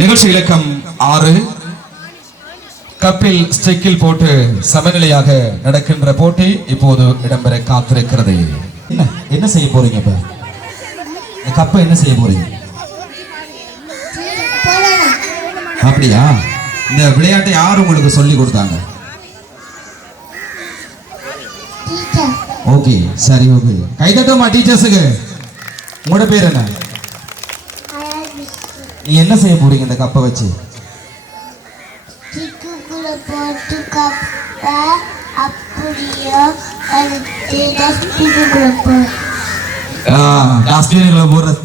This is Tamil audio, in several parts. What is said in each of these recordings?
நிகழ்ச்சி இலக்கம் 6 கப்பில் ஸ்டிக்கில் போட்டு சமநிலையாக நடக்கின்ற போட்டி இப்போது இடம்பெற காத்திருக்கிறது. என்ன செய்ய போறீங்க? இப்ப கப்பை என்ன செய்ய போறீங்க? அப்படியா? இந்த விளையாட்டை யார் உங்களுக்கு சொல்லி கொடுத்தாங்க? ஓகே, சரி, ஓகே. கைதட்டமா டீச்சர்ஸுக்கு. உங்களோட பேர் என்ன? நீ என்ன செய்ய போறீங்க இந்த கப்பை வச்சு?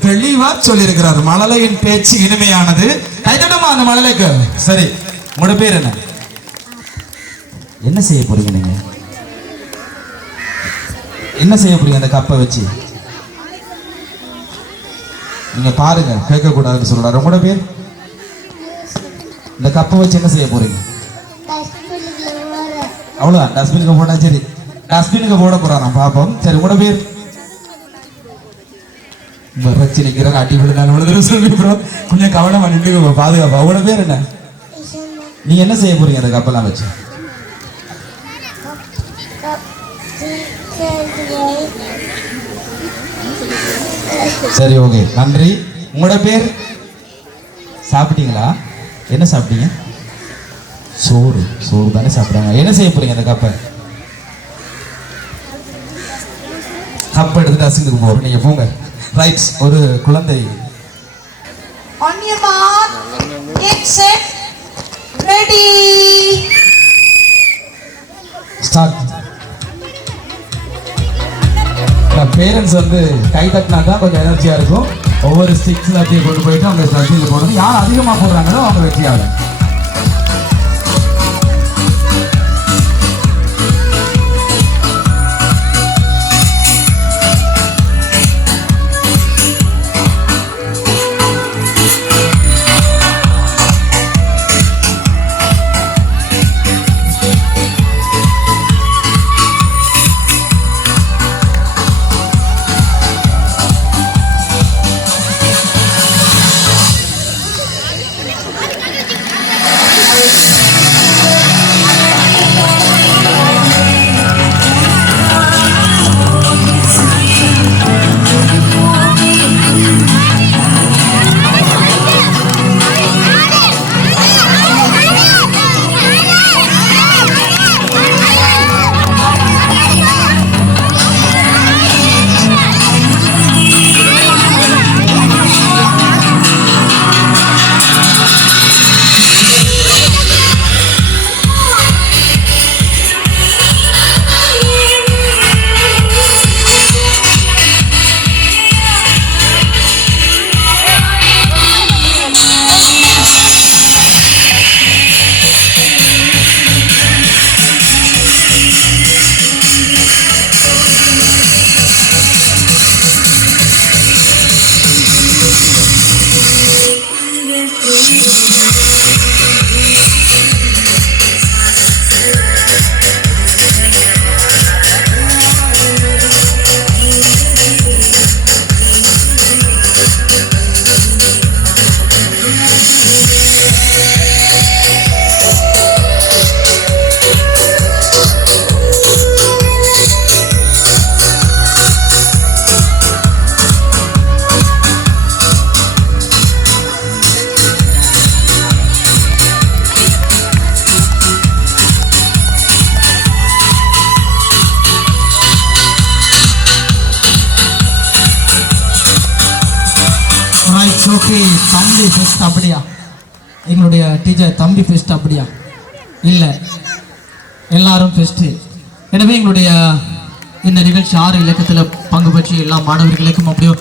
தெளிவா சொல்லி இருக்கிறார். மழலையின் பேச்சு இனிமையானது. கைதட்டமா அந்த மழலைக்கு. சரி, உங்களோட பேர் என்ன? என்ன செய்ய போறீங்க நீங்க? என்ன செய்ய போறீங்க அந்த கப்பை வச்சு? நீங்க பாருங்க, கேட்க கூடாதுன்னு சொல்றாரு. உங்களோட பேர்? இந்த கப்பை வச்சு என்ன செய்ய போறீங்க? அவ்வளவுதான், டஸ்ட்பினுக்கு போட்டா. சரி, டஸ்ட்பினுக்கு போட போறாராம், பாப்போம். சரி, உங்களோட பேர்? வச்சு நிக்கிற அட்டி விடுங்க சொல்லி கொஞ்சம் கவனமா நின்று பாதுகாப்பா. உங்களோட பேர் என்ன? நீங்க என்ன செய்ய போறீங்க அந்த கப்பெல்லாம் வச்சு? சரி, ஓகே, நன்றி. உங்களோட பேர்? சாப்பிட்டீங்களா? என்ன சாப்பிட்டீங்க? சோறு. சோறு தானே சாப்பிட்றாங்க. என்ன செய்ய போறீங்க அந்த கப்பை? கப்பை எடுத்து டஸ்ட்பினுக்கு போறோம். நீங்க போங்க. ரைட். ஒரு குழந்தை. On your mark, get set, ready. Start. Parents வந்து கை தட்டினா தான் கொஞ்சம் எனர்ஜியா இருக்கும். ஒவ்வொரு ஸ்டிக்ஸ்ல அப்படியே கொண்டு போயிட்டு அவங்க டஸ்ட்பினில் போடுறது. யார் அதிகமாக போடுறாங்களோ அவங்க வெற்றியாகும். தம்பி ஃபர்ஸ்ட் அப்படியா? எங்களுடைய டீச்சர் தம்பி ஃபர்ஸ்ட் அப்படியா? இல்லை, எல்லாரும் ஃபர்ஸ்ட். எனவே எங்களுடைய இந்த நிகழ்ச்சி 6 இலக்கத்தில் பங்கு பெற்று எல்லா மாணவர்களுக்கும் அப்படியோ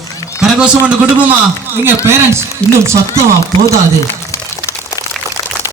கரகோஷம் ஒன்று கொடுப்போமா? எங்க பேரண்ட்ஸ் இன்னும் சத்தமா போதாது.